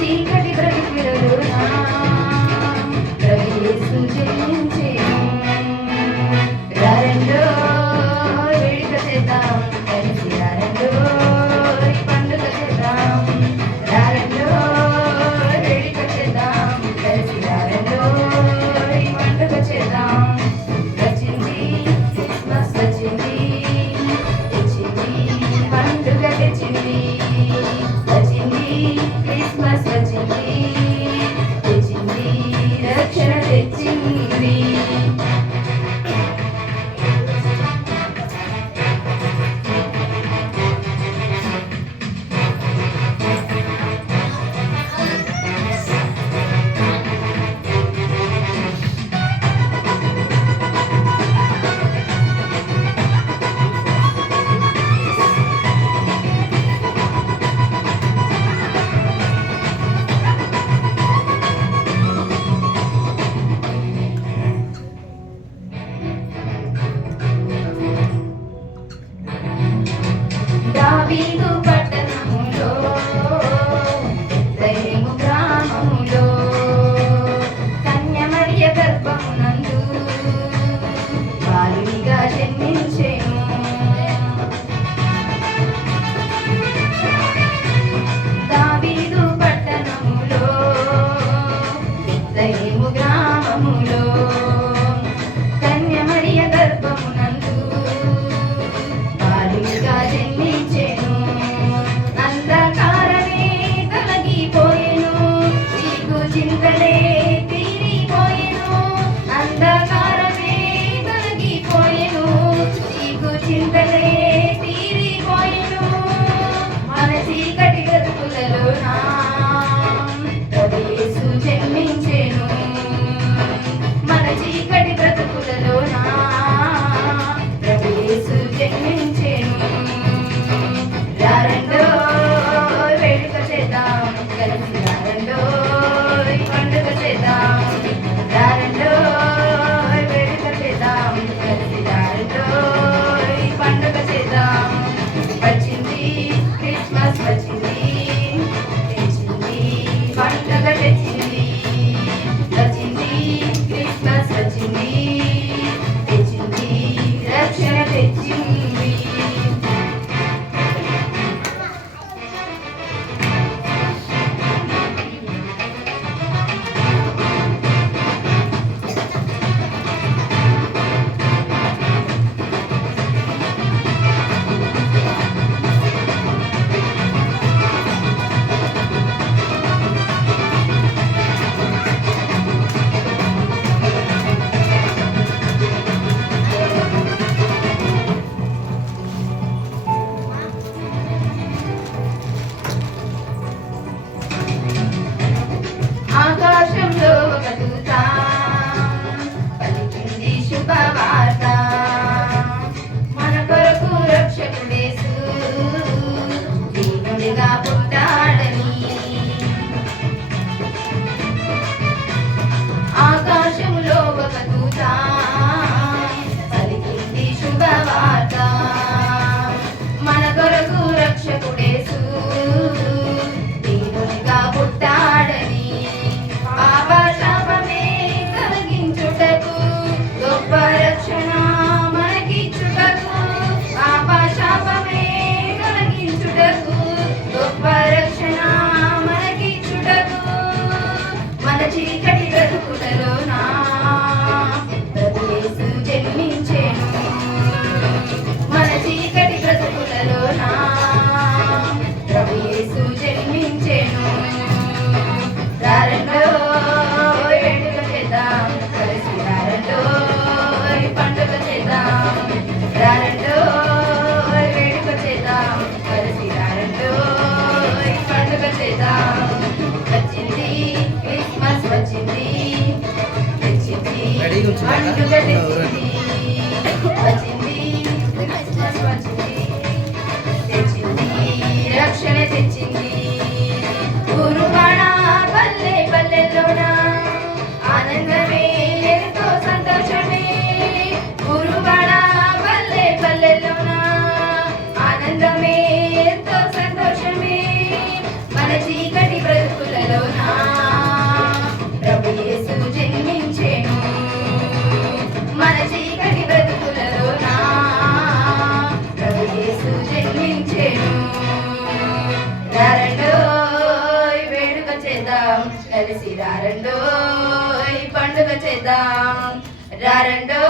secret. பிதுப see రక్షణ చేద్దాం కలిసి రారండో పండుగ చేద్దాం. రారండో